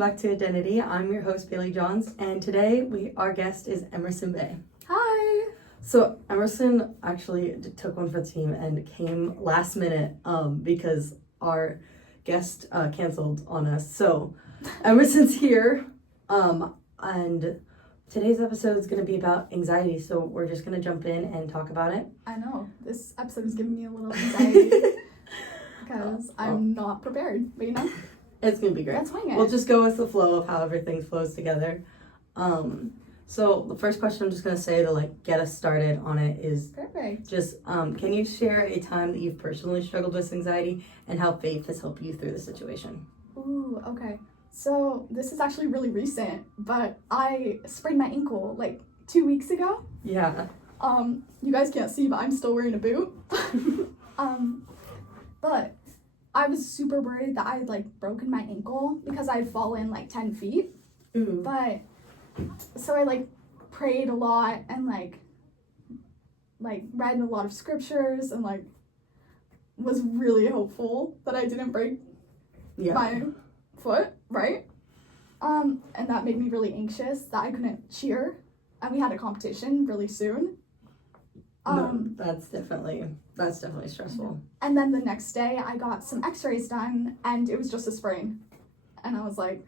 back to Identity. I'm your host, Bailey Johns, and today our guest is Emerson Bay. Hi! So Emerson actually took one for the team and came last minute because our guest canceled on us. So Emerson's here, and today's episode is going to be about anxiety, so we're just going to jump in and talk about it. I know, this episode is giving me a little anxiety because I'm not prepared, but you know? It's going to be great. Let's wing it. We'll just go with the flow of how everything flows together. So the first question I'm just going to say to get us started on it is perfect. Just can you share a time that you've personally struggled with anxiety and how faith has helped you through the situation? Ooh, okay. So this is actually really recent, but I sprained my ankle 2 weeks ago. Yeah. You guys can't see, but I'm still wearing a boot. But I was super worried that I had broken my ankle because I'd fallen 10 feet. Ooh. But so I prayed a lot and read a lot of scriptures and was really hopeful that I didn't break my foot, right? And that made me really anxious that I couldn't cheer, and we had a competition really soon. No, that's definitely stressful. And then the next day I got some x-rays done and it was just a sprain. And I was like,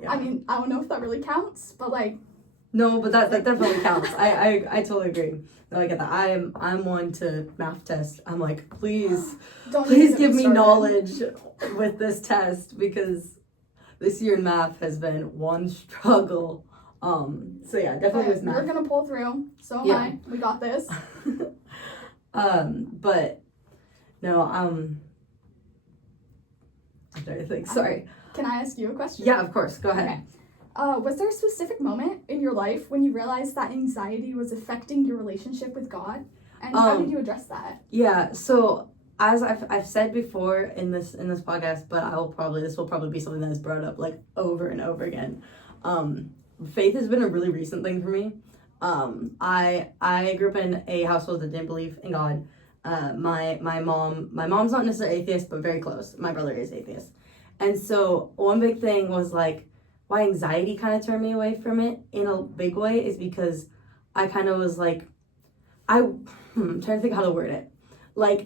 yeah. I mean, I don't know if that really counts, but no, but that definitely counts. I totally agree. No, I get that. I'm one to math test. I'm like, please give me knowledge with this test because this year in math has been one struggle. So yeah, definitely was math. We're gonna pull through. So am I. We got this. But no, I'm trying to think. Sorry. Can I ask you a question? Yeah, of course. Go ahead. Okay. Was there a specific moment in your life when you realized that anxiety was affecting your relationship with God? And how did you address that? Yeah, so as I've said before in this podcast, but this will probably be something that is brought up over and over again. Faith has been a really recent thing for me. I grew up in a household that didn't believe in God. My mom's not necessarily atheist, but very close. My brother is atheist. And so one big thing was why anxiety kind of turned me away from it in a big way is because I kind of was I'm trying to think how to word it.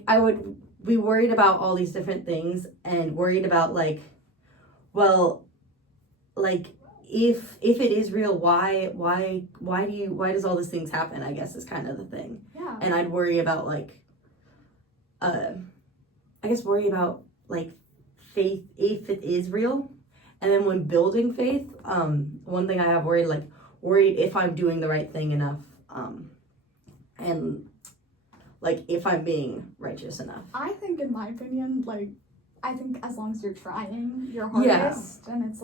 I would be worried about all these different things and worried about if it is real, why does all these things happen, I guess is kind of the thing. Yeah. And I'd worry about faith, if it is real. And then when building faith, one thing I have worried if I'm doing the right thing enough, and if I'm being righteous enough. I think, in my opinion, I think as long as you're trying your hardest, and it's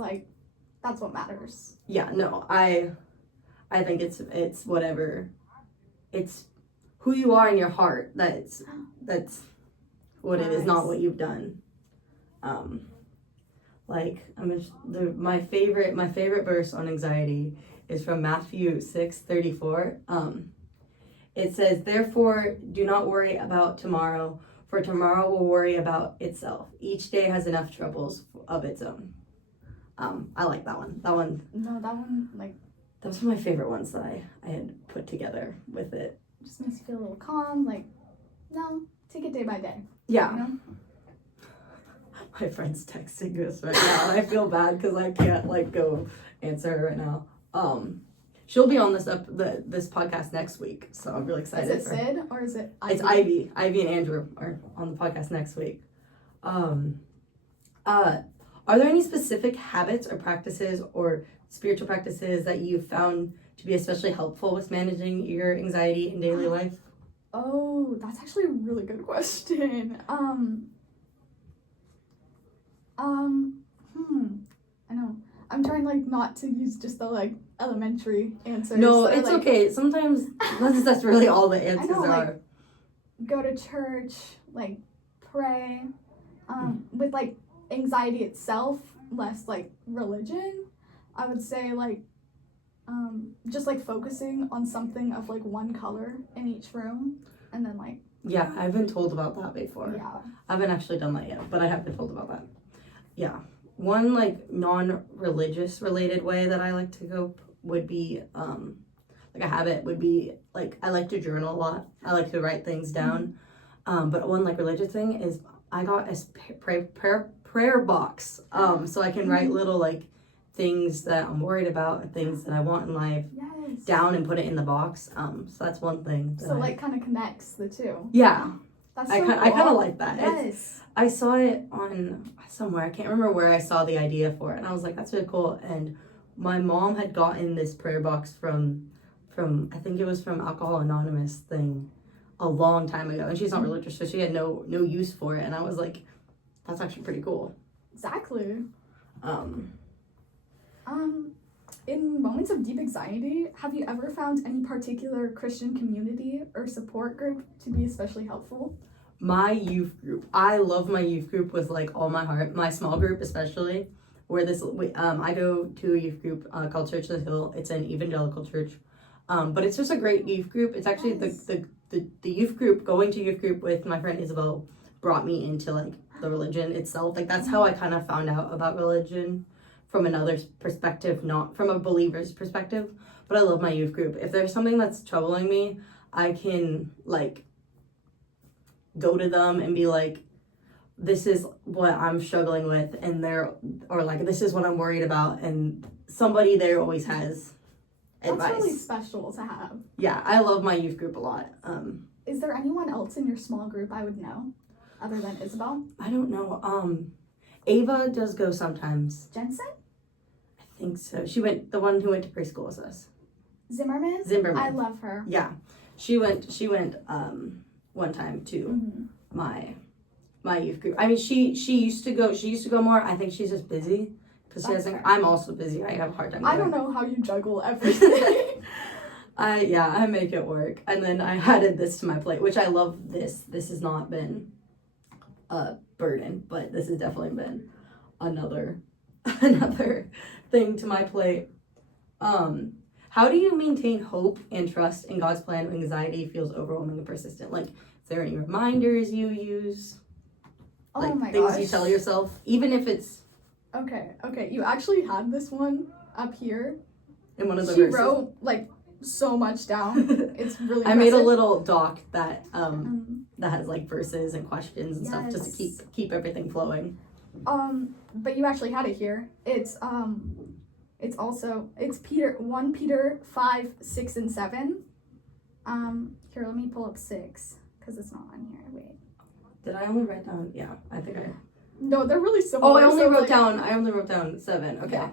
that's what matters. Yeah, no, I think it's whatever, it's who you are in your heart. That's what nice. It is, not what you've done. My favorite verse on anxiety is from Matthew 6:34. It says, "Therefore, do not worry about tomorrow, for tomorrow will worry about itself. Each day has enough troubles of its own." I like that one. That one. No, that one that was one of my favorite ones that I had put together with it. Just makes you feel a little calm. No, take it day by day. Yeah. You know? My friend's texting us right now, and I feel bad because I can't go answer her right now. She'll be on this podcast next week, so I'm really excited. Is it Sid or is it Ivy? It's Ivy. Ivy and Andrew are on the podcast next week. Are there any specific habits or practices or spiritual practices that you found to be especially helpful with managing your anxiety in daily life? Oh, that's actually a really good question. I know. I'm trying not to use just the elementary answers. No, it's okay. Sometimes that's really all the answers are. Go to church, pray. With anxiety itself, less religion. I would say just focusing on something of one color in each room, and then Yeah, I've been told about that before. Yeah. I haven't actually done that yet, but I have been told about that. Yeah. one like non-religious related way that I like to cope would be like a habit would be like I like to journal a lot. I like to write things down. But one like religious thing is I got a prayer box. So I can write little like things that I'm worried about and things that I want in life down and put it in the box. So that's one thing. So like kind of connects the two. Yeah. That's I so kind cool. of like that. Yes. I saw it on somewhere. I can't remember where I saw the idea for it, and I was like, "That's really cool." And my mom had gotten this prayer box from I think it was from Alcohol Anonymous thing a long time ago, and she's not religious, so she had no use for it. And I was like, "That's actually pretty cool." Exactly. In moments of deep anxiety, have you ever found any particular Christian community or support group to be especially helpful? My youth group. I love my youth group with like all my heart. My small group especially, where I go to a youth group called Church of the Hill. It's an evangelical church, but it's just a great youth group. It's actually the youth group. Going to youth group with my friend Isabel brought me into like the religion itself. Like that's how I kind of found out about religion from another perspective, not from a believer's perspective. But I love my youth group. If there's something that's troubling me, I can like go to them and be like, this is what I'm struggling with, and or like this is what I'm worried about, and somebody there always has advice. That's really special to have. Yeah, I love my youth group a lot. Is there anyone else in your small group I would know other than Isabel? I don't know. Ava does go sometimes. Jensen? I think so. The one who went to preschool with us. Zimmerman? I love her. Yeah. She went one time to my youth group. I mean, she used to go more. I think she's just busy because she doesn't. I'm also busy. I have a hard time. I don't know how you juggle everything. I make it work, and then I added this to my plate, which I love. This has not been a burden, but this has definitely been another thing to my plate. How do you maintain hope and trust in God's plan when anxiety feels overwhelming and persistent? Like, is there any reminders you use? Like, oh my things gosh. you tell yourself, even if it's... Okay. You actually had this one up here. In one of the She verses. wrote, like, so much down. It's really I impressive. made a little doc that that has, like, verses and questions and stuff just to keep everything flowing. But you actually had it here. It's Peter 1 Peter 5, 6, and 7. Here, let me pull up 6 because it's not on here. Wait. Did I only write down? Yeah, I think I. No, they're really similar. Oh, I only wrote down 7. Okay. Yeah.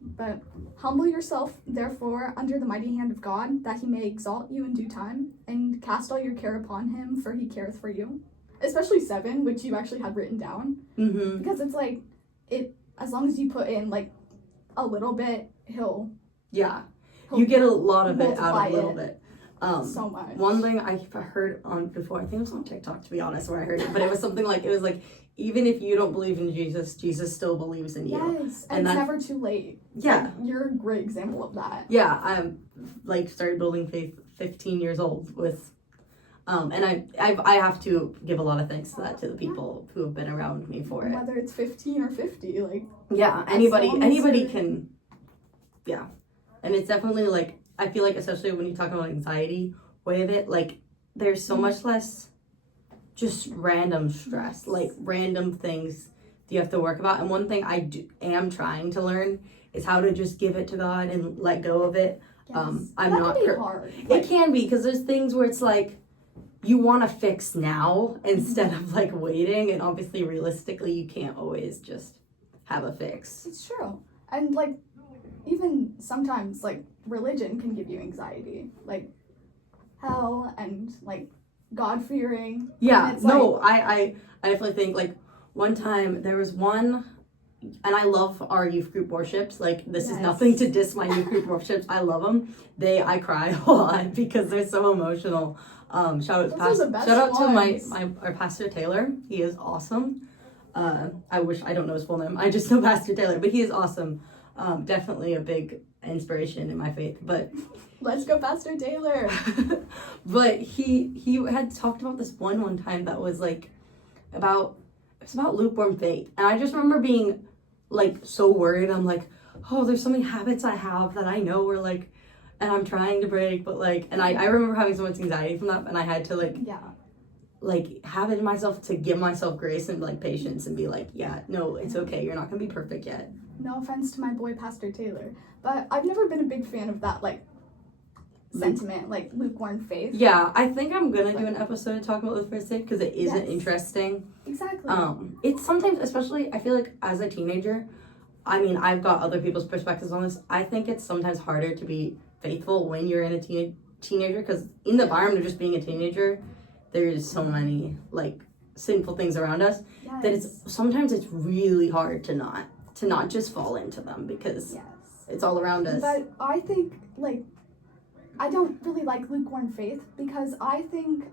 But humble yourself, therefore, under the mighty hand of God, that he may exalt you in due time, and cast all your care upon him, for he careth for you. Especially 7, which you actually had written down. Mm-hmm. Because it's like, as long as you put in, like, a little bit, he'll you get a lot of it out of a little bit. So much. One thing I heard on before, I think it was on TikTok to be honest, where I heard it, but it was something like, even if you don't believe in Jesus, Jesus still believes in you. Yes, and it's never too late. Yeah. Like, you're a great example of that. Yeah, I started building faith 15 years old with, and I have to give a lot of thanks to the people who have been around me for it. Whether it's 15 or 50, like. Yeah, anybody can, yeah. And it's definitely like, I feel like especially when you talk about anxiety way of it, like there's so much less just random stress, like random things that you have to work about. And one thing I am trying to learn is how to just give it to God and let go of it. Yes. I'm that not can be hard. It can be, because there's things where it's like you want to fix now instead of like waiting, and obviously realistically you can't always just have a fix. It's true. And like even sometimes like religion can give you anxiety, like hell and like God fearing. Yeah, no, I definitely think like one time there was one, and I love our youth group worships. Like this is nothing to diss my youth group worships. I love them. I cry a lot because they're so emotional. Shout out to our pastor Taylor. He is awesome. I don't know his full name. I just know Pastor Taylor, but he is awesome. Definitely a big inspiration in my faith. But let's go, Pastor Taylor. But he had talked about this one time that was like about lukewarm faith, and I just remember being like so worried. I'm like, oh, there's so many habits I have that I know are like, and I'm trying to break, but like, and I remember having so much anxiety from that, and I had to like have it in myself to give myself grace and like patience and be like, yeah, no, it's okay. You're not gonna be perfect yet. No offense to my boy, Pastor Taylor, but I've never been a big fan of that, like, sentiment, like lukewarm faith. Yeah, I think I'm gonna do an episode talking about lukewarm faith because it isn't interesting. Exactly. It's sometimes, especially I feel like as a teenager, I mean, I've got other people's perspectives on this. I think it's sometimes harder to be faithful when you're in a teenager because in the environment of just being a teenager, there's so many like sinful things around us that it's really hard to not just fall into them because it's all around us. But I think like I don't really like lukewarm faith because I think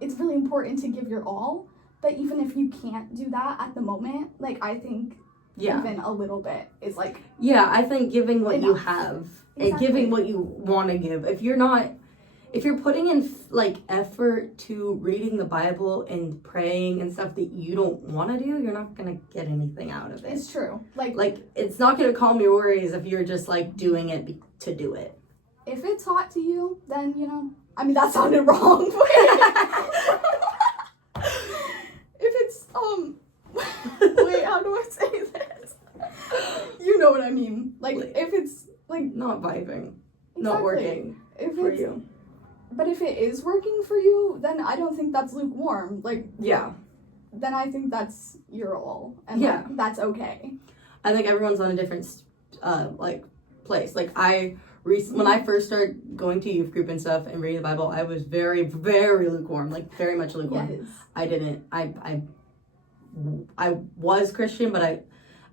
it's really important to give your all, but even if you can't do that at the moment, like I think even a little bit is like I think giving what you have and giving what you want to give. If you're putting in like effort to reading the Bible and praying and stuff that you don't want to do, you're not gonna get anything out of it. It's true. Like it's not gonna calm your worries if you're just like doing it to do it. If it's hot to you, then I mean that sounded wrong. If it's wait, how do I say this? You know what I mean. Like if it's like not vibing, not working for you. But if it is working for you, then I don't think that's lukewarm. Like then I think that's your all, and like, that's okay. I think everyone's on a different like place. Like when I first started going to youth group and stuff and reading the Bible, I was very, very lukewarm, like very much lukewarm. Yes. I was Christian, but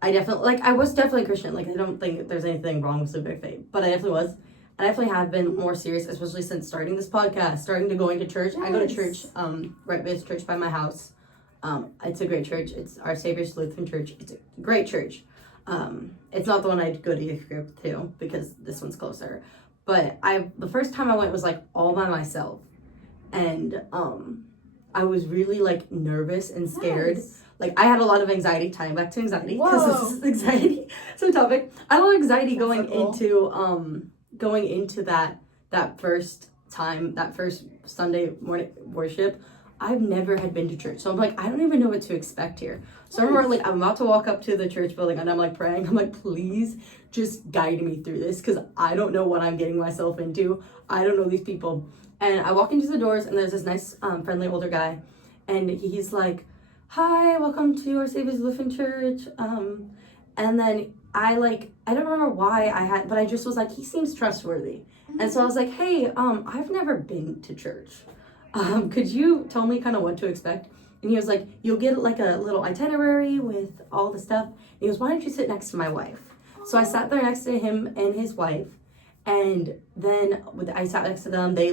I definitely, I was definitely Christian. Like, I don't think there's anything wrong with lukewarm faith, but I definitely was. I definitely have been more serious, especially since starting this podcast, starting to going to church. Yes. I go to church, right, this church by my house. It's a great church. It's Our Savior's Lutheran Church. It's a great church. It's not the one I go to youth group to because this one's closer. But the first time I went was like all by myself, and I was really like nervous and scared. Yes. Like I had a lot of anxiety. Tying back to anxiety because this is anxiety. Some topic. I had a lot of anxiety going into that first Sunday morning worship. I've never had been to church, so I'm like, I don't even know what to expect here. So I remember, like, I'm about to walk up to the church building, and I'm, like, praying. I'm like, please just guide me through this, because I don't know what I'm getting myself into. I don't know these people. And I walk into the doors, and there's this nice, friendly older guy, and he's like, hi, welcome to Our Savior's Lutheran Church. And then I don't remember why but I just was like, he seems trustworthy. Mm-hmm. And so I was like, hey, I've never been to church. Could you tell me kind of what to expect? And he was like, you'll get like a little itinerary with all the stuff. And he goes, why don't you sit next to my wife? So I sat there next to him and his wife. And then I sat next to them. They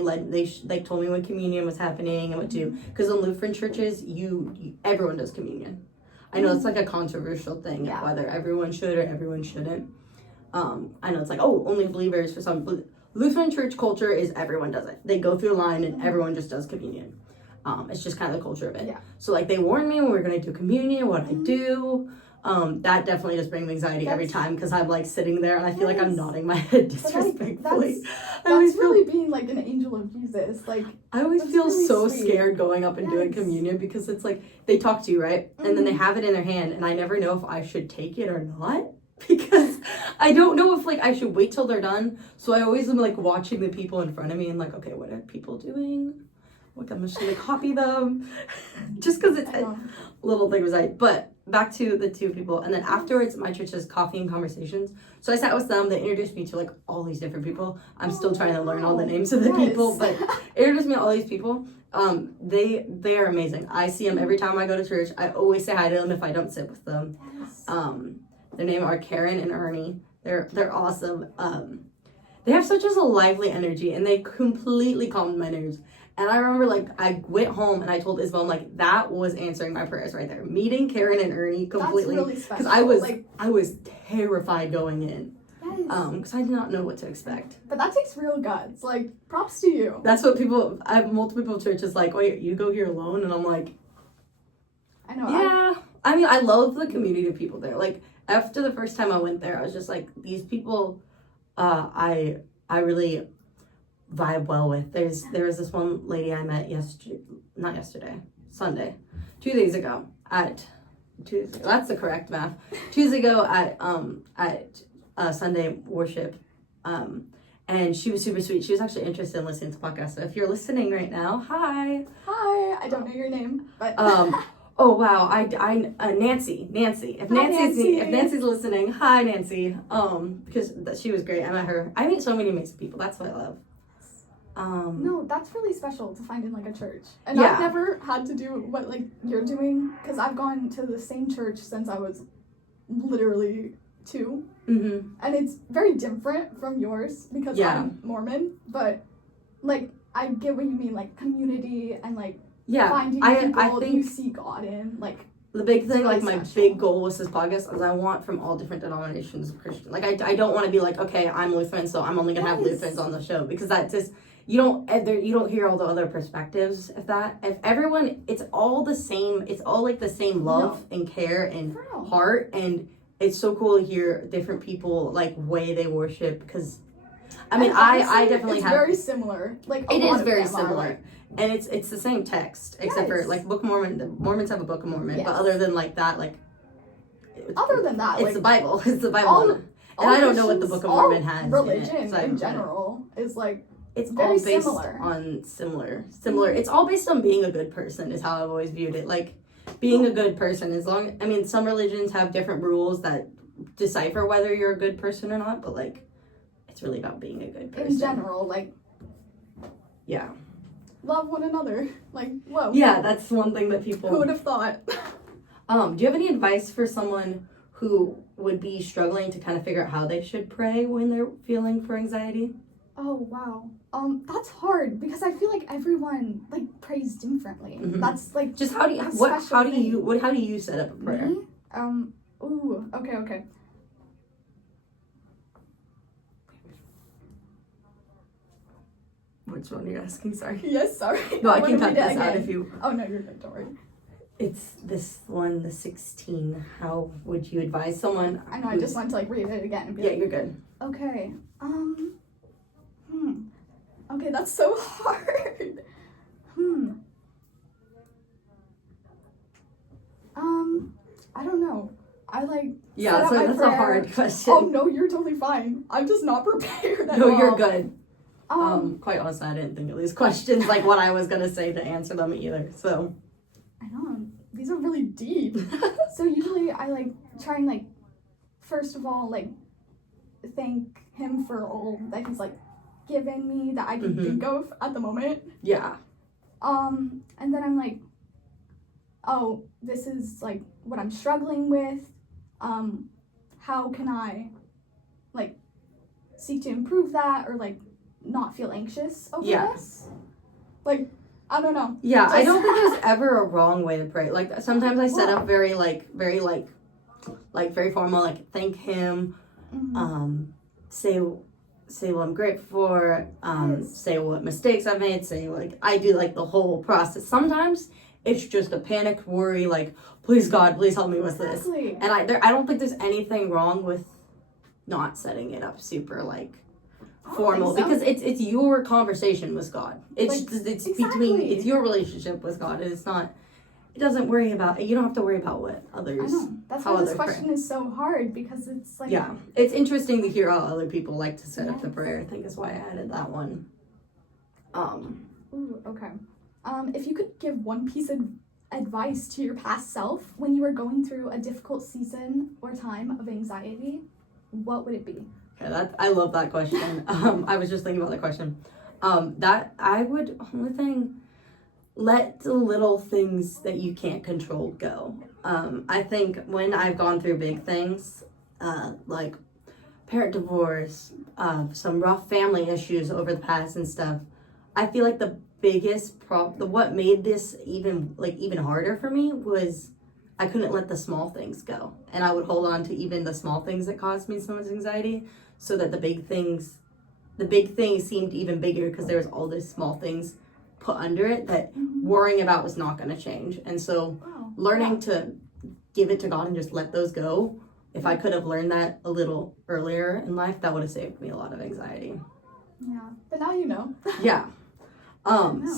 told me when communion was happening and what to do. Because in Lutheran churches, everyone does communion. I know it's like a controversial thing, whether everyone should or everyone shouldn't. I know it's like, only believers for some. Lutheran church culture is everyone does it. They go through a line and everyone just does communion. It's just kind of the culture of it. Yeah. So like they warned me when we were going to do communion, what I do. That definitely just brings me anxiety every time because I'm like sitting there and I feel like I'm nodding my head disrespectfully. That's really being like an angel of Jesus. Like I always feel really so scared going up and doing communion because it's like they talk to you, right? Mm-hmm. And then they have it in their hand and I never know if I should take it or not. Because I don't know if like I should wait till they're done. So I always am like watching the people in front of me and like, okay, what are people doing? Like I'm just gonna copy them. Just because it's a little thing was but back to the two people. And then afterwards my church has coffee and conversations. So I sat with them, they introduced me to like all these different people. I'm still trying to learn all the names of the people, but introduced me to all these people. They are amazing. I see them every time I go to church. I always say hi to them if I don't sit with them. Their name are Karen and Ernie. They're awesome. They have such a lively energy and they completely calmed my nerves. And I remember like I went home and I told Isabel, I'm like, that was answering my prayers right there. Meeting Karen and Ernie completely. That's really special. Because I was terrified going in. Yes. Because I did not know what to expect. But that takes real guts. Like, props to you. That's what I have multiple people at churches like, wait, you go here alone? And I'm like, I know. Yeah. I mean, I love the community of people there. Like, after the first time I went there, I was just like, these people, I really vibe well with. There was this one lady I met Sunday, 2 days ago at Tuesday. That's the correct math. 2 days ago at Sunday worship, and she was super sweet. She was actually interested in listening to podcasts. So if you're listening right now, hi. Hi. I don't know your name, but oh wow, Nancy. If Nancy's listening, hi Nancy. Because she was great. I met her. I meet so many amazing people. That's what I love. No, that's really special to find in like a church. And Yeah. I've never had to do what like you're doing, because I've gone to the same church since I was literally 2. Mm-hmm. And it's very different from yours because I'm Mormon, but like I get what you mean, like community and like finding people I think you see God in, like the big thing, really like my special. big goal with this podcast is I want from all different denominations of Christian. Like I don't want to be like, okay, I'm Lutheran, so I'm only gonna have Lutherans on the show, because that just you don't hear all the other perspectives. If everyone, it's all the same. It's all like the same love and care and heart, and it's so cool to hear different people like way they worship, because I mean, honestly, I definitely it's have very similar. Like it is very similar, and it's the same text except for Yes. like Book of Mormon. The Mormons have a Book of Mormon, Yes. but other than like that, like Other than that, it's like the Bible. It's the Bible, all- and I don't know what the Christians, Book of Mormon has. religion in it, so I haven't in read it. general is like It's very all based similar. on similar. It's all based on being a good person is how I've always viewed it. Like being a good person, I mean, some religions have different rules that decipher whether you're a good person or not, but like it's really about being a good person. in general, like Yeah. love one another. Like, whoa. Yeah, that's one thing that people Who would have thought? Do you have any advice for someone who would be struggling to kind of figure out how they should pray when they're feeling for anxiety? Oh wow. That's hard because I feel like everyone like prays differently. Mhm. That's like Just how do you set up a prayer? me? Ooh, okay. Which one are you asking? Sorry. Yes, sorry. No, I wanna can cut read it this out again. if you. Oh no, you're good, don't worry. It's this one, the 16. How would you advise someone? I know, I just want to like read it again and be Yeah, like, you're good. okay. Okay, that's so hard. I don't know. I like Yeah, set so up my that's prayer. a hard question. Oh no, you're totally fine. I'm just not prepared at No, all. you're good. Quite honestly, I didn't think of these questions like what I was gonna say to answer them either. So I know, these are really deep. So usually I like try and like, first of all, like thank him for all that he's like given me that I can think of at the moment. yeah. And then I'm like, oh, this is like what I'm struggling with. How can I like seek to improve that or like not feel anxious over this? Like, I don't know. Yeah, I don't think there's ever a wrong way to pray. Like sometimes I set up very formal, like thank him, say what I'm grateful for, say what mistakes I've made, say like I do like the whole process. Sometimes it's just a panic worry, like please God, please help me with this. And I don't think there's anything wrong with not setting it up super like formal, because it's your conversation with God. It's it's your relationship with God. It's not. It doesn't worry about. You don't have to worry about what others. I know. That's why this question is so hard, because it's like. Yeah, it's interesting to hear how other people like to set up the prayer. I think is why I added that one. Ooh, okay. If you could give one piece of advice to your past self when you were going through a difficult season or time of anxiety, what would it be? Okay, I love that question. I was just thinking about that question. That I would only thing, let the little things that you can't control go. I think when I've gone through big things, like parent divorce, some rough family issues over the past and stuff, I feel like the biggest what made this even harder for me was I couldn't let the small things go, and I would hold on to even the small things that caused me so much anxiety, so that the big things seemed even bigger because there was all these small things put under it that worrying about was not going to change. And so learning to give it to God and just let those go. If I could have learned that a little earlier in life, that would have saved me a lot of anxiety. Yeah, but now you know. Yeah.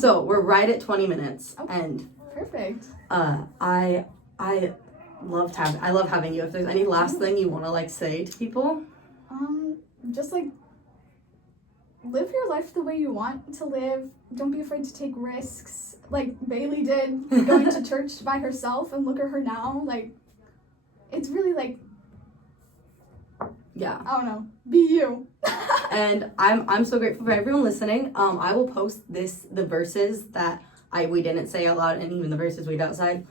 So we're right at 20 minutes, and perfect. I love having you. If there's any last thing you want to like say to people, just like live your life the way you want to live. Don't be afraid to take risks, like Bailey did, going to church by herself, and look at her now. Like, it's really like, yeah, I don't know, be you. And I'm so grateful for everyone listening. I will post the verses that we didn't say out loud, and even the verses we say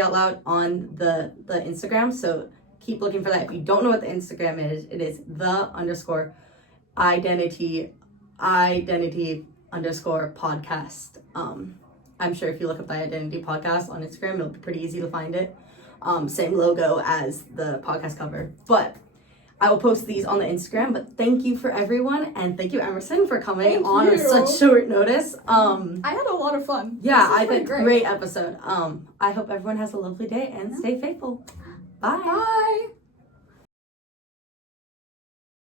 out loud on the Instagram. So keep looking for that. If you don't know what the Instagram is, it is _Identi_podcast. I'm sure if you look up the Identity podcast on Instagram, it'll be pretty easy to find it. Same logo as the podcast cover, but I will post these on the Instagram. But thank you for everyone, and thank you, Emerson, for coming on such short notice. I had a lot of fun. Yeah, I think great episode. I hope everyone has a lovely day and stay faithful. Bye. Bye.